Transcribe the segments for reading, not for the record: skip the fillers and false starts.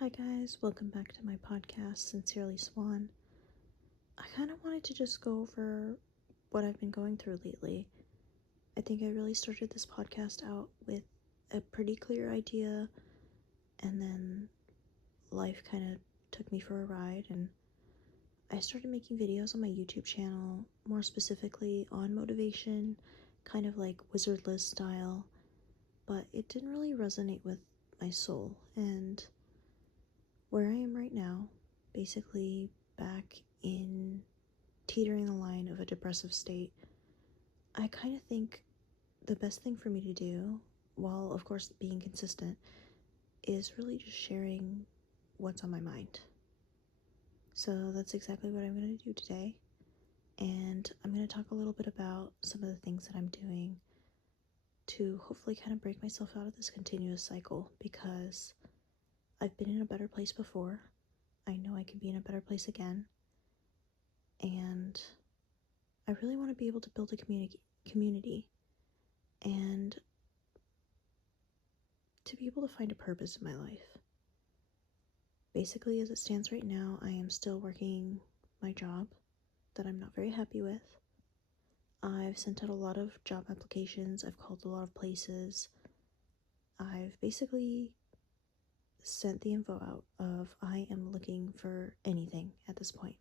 Hi guys, welcome back to my podcast, Sincerely Swan. I kind of wanted to just go over what I've been going through lately. I think I really started this podcast out with a pretty clear idea, and then life kind of took me for a ride, and I started making videos on my YouTube channel, more specifically on motivation, kind of like Wizard Liz style, but it didn't really resonate with my soul, and where I am right now, basically back in teetering the line of a depressive state, I kind of think the best thing for me to do, while of course being consistent, is really just sharing what's on my mind. So that's exactly what I'm going to do today. And I'm going to talk a little bit about some of the things that I'm doing to hopefully kind of break myself out of this continuous cycle, because I've been in a better place before. I know I can be in a better place again. And I really want to be able to build a community and to be able to find a purpose in my life. Basically, as it stands right now, I am still working my job that I'm not very happy with. I've sent out a lot of job applications. I've called a lot of places. I've basically sent the info out of I am looking for anything at this point.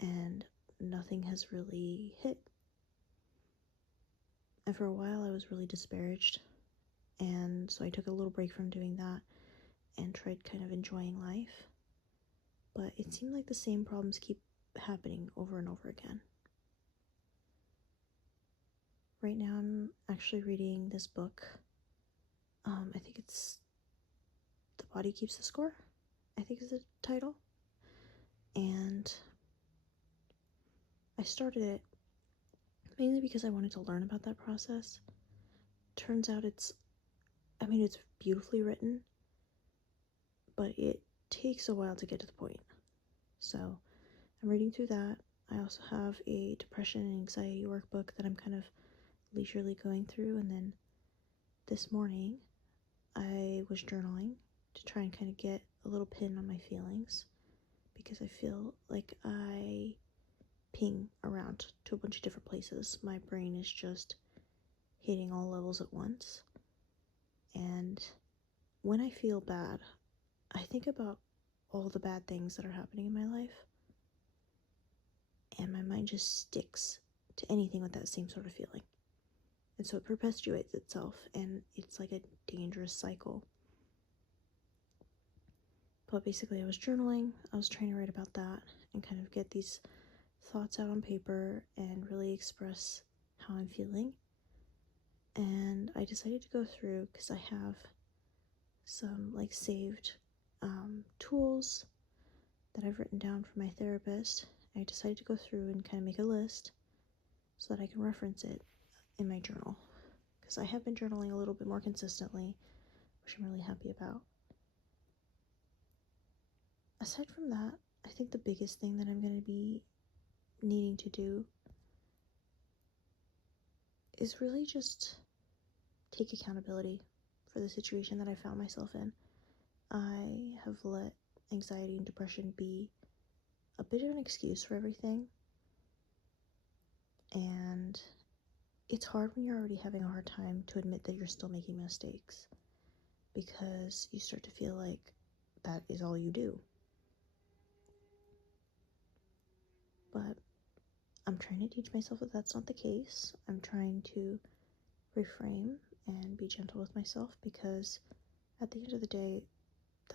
And nothing has really hit. And for a while I was really disparaged. And so I took a little break from doing that and tried kind of enjoying life. But it seemed like the same problems keep happening over and over again. Right now I'm actually reading this book. I think it's The Body Keeps the Score, I think is the title. And I started it mainly because I wanted to learn about that process. Turns out it's beautifully written, but it takes a while to get to the point. So I'm reading through that. I also have a depression and anxiety workbook that I'm kind of leisurely going through. And then this morning I was journaling to try and kind of get a little pin on my feelings, because I feel like I ping around to a bunch of different places. My brain is just hitting all levels at once. And when I feel bad, I think about all the bad things that are happening in my life, and my mind just sticks to anything with that same sort of feeling. And so it perpetuates itself, and it's like a dangerous cycle. But basically I was journaling, I was trying to write about that and kind of get these thoughts out on paper and really express how I'm feeling. And I decided to go through, because I have some saved tools that I've written down from my therapist. I decided to go through and kind of make a list so that I can reference it in my journal, because I have been journaling a little bit more consistently, which I'm really happy about. Aside from that, I think the biggest thing that I'm going to be needing to do is really just take accountability for the situation that I found myself in. I have let anxiety and depression be a bit of an excuse for everything, and it's hard when you're already having a hard time to admit that you're still making mistakes, because you start to feel like that is all you do. But I'm trying to teach myself that that's not the case. I'm trying to reframe and be gentle with myself, because at the end of the day,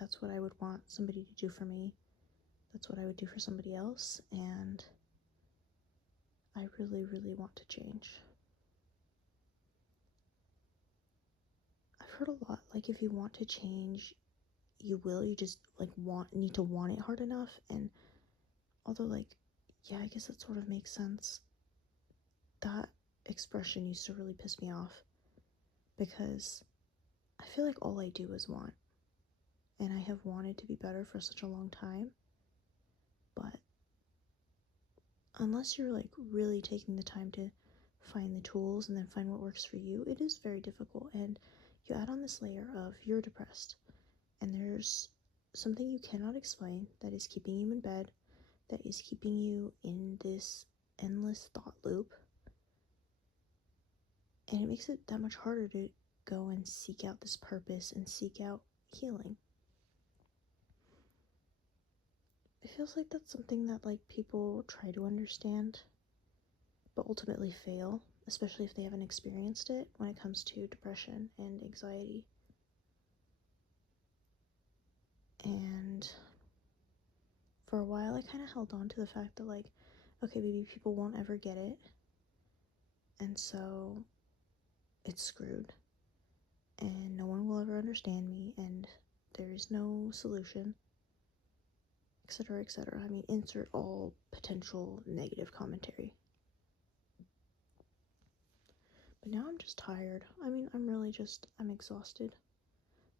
that's what I would want somebody to do for me. That's what I would do for somebody else, and I really, really want to change. I've heard a lot, like, if you want to change, you will. You just need to want it hard enough. And although yeah, I guess that sort of makes sense, that expression used to really piss me off, because I feel like all I do is want, and I have wanted to be better for such a long time. But unless you're really taking the time to find the tools and then find what works for you, it is very difficult. And you add on this layer of you're depressed, and there's something you cannot explain that is keeping you in bed, that is keeping you in this endless thought loop, and it makes it that much harder to go and seek out this purpose and seek out healing. It feels like that's something that like people try to understand but ultimately fail, especially if they haven't experienced it when it comes to depression and anxiety. And for a while I kind of held on to the fact that like, okay, maybe people won't ever get it, and so it's screwed and no one will ever understand me and there is no solution, etc., etc. I mean, insert all potential negative commentary. But now I'm just tired. I mean, I'm exhausted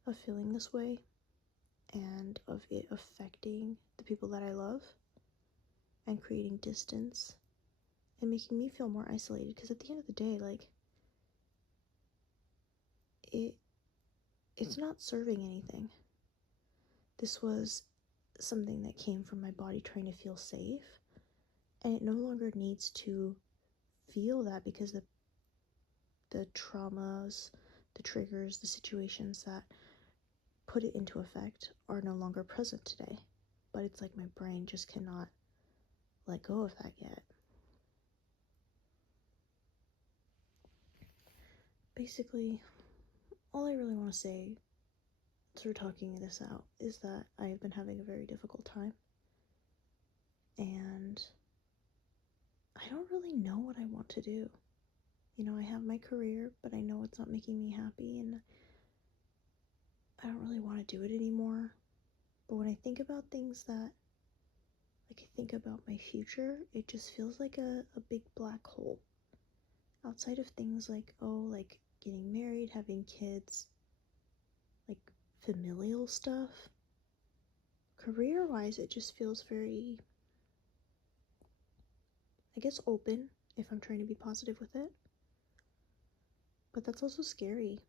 of feeling this way and of it affecting the people that I love and creating distance and making me feel more isolated, because at the end of the day, like, it's not serving anything. This was something that came from my body trying to feel safe, and it no longer needs to feel that because the traumas, the triggers, the situations that put it into effect are no longer present today. But it's like my brain just cannot let go of that yet. Basically, all I really want to say through talking this out is that I have been having a very difficult time, and I don't really know what I want to do. You know, I have my career, but I know it's not making me happy, and I don't really want to do it anymore. But when I think about things that, like, I think about my future, it just feels like a big black hole. Outside of things like, oh, like getting married, having kids, like familial stuff, career-wise, it just feels very, I guess, open if I'm trying to be positive with it. But that's also scary.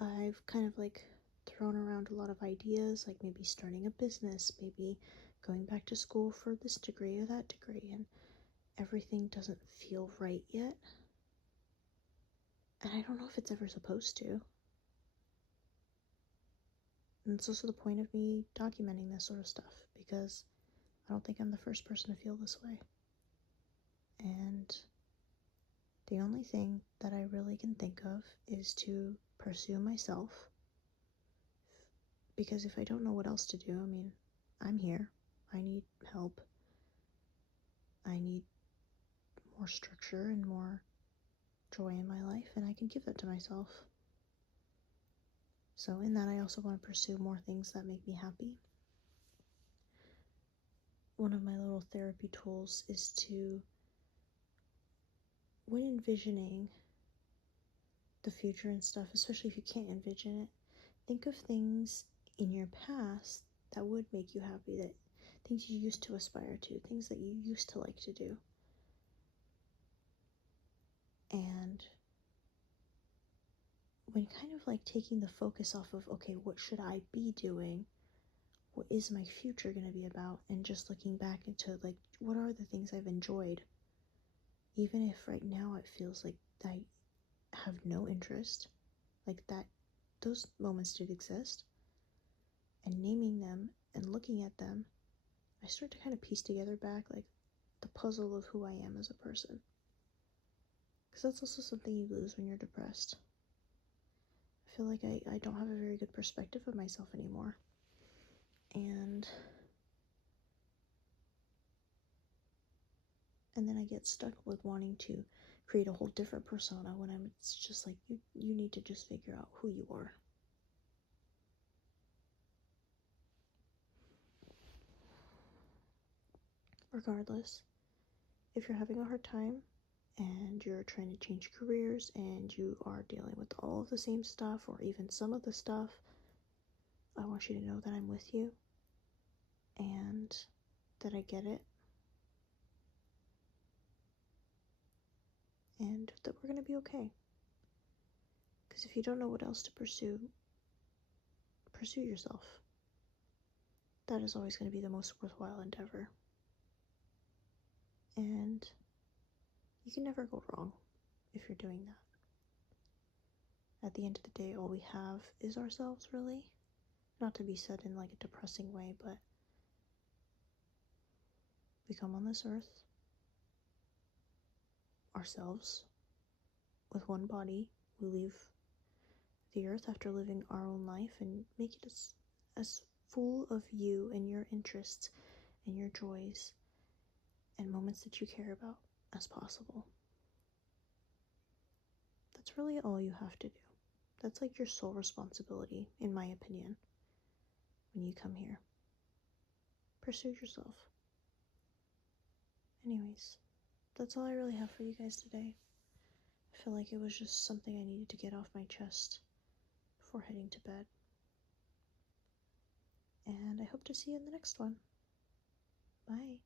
I've kind of like thrown around a lot of ideas, like maybe starting a business, maybe going back to school for this degree or that degree, and everything doesn't feel right yet. And I don't know if it's ever supposed to. And it's also the point of me documenting this sort of stuff, because I don't think I'm the first person to feel this way. And the only thing that I really can think of is to pursue myself. Because if I don't know what else to do, I mean, I'm here. I need help. I need more structure and more joy in my life, and I can give that to myself. So in that, I also want to pursue more things that make me happy. One of my little therapy tools is to, when envisioning the future and stuff, especially if you can't envision it, think of things in your past that would make you happy, that things you used to aspire to, things that you used to like to do. And when kind of like taking the focus off of, okay, what should I be doing? What is my future going to be about? And just looking back into like, what are the things I've enjoyed? Even if right now it feels like I have no interest, like that, those moments did exist. And naming them and looking at them, I start to kind of piece together back like the puzzle of who I am as a person. Because that's also something you lose when you're depressed. I feel like I don't have a very good perspective of myself anymore. And then I get stuck with wanting to create a whole different persona when it's just like, you need to just figure out who you are. Regardless, if you're having a hard time and you're trying to change careers and you are dealing with all of the same stuff or even some of the stuff, I want you to know that I'm with you and that I get it and that we're going to be okay. Because if you don't know what else to pursue yourself. That is always going to be the most worthwhile endeavor. And you can never go wrong if you're doing that. At the end of the day, all we have is ourselves, really. Not to be said in like a depressing way, but we come on this earth, ourselves, with one body. We leave the earth after living our own life and make it as full of you and your interests and your joys and moments that you care about as possible. That's really all you have to do. That's like your sole responsibility, in my opinion, when you come here. Pursue yourself. Anyways, that's all I really have for you guys today. I feel like it was just something I needed to get off my chest before heading to bed. And I hope to see you in the next one. Bye.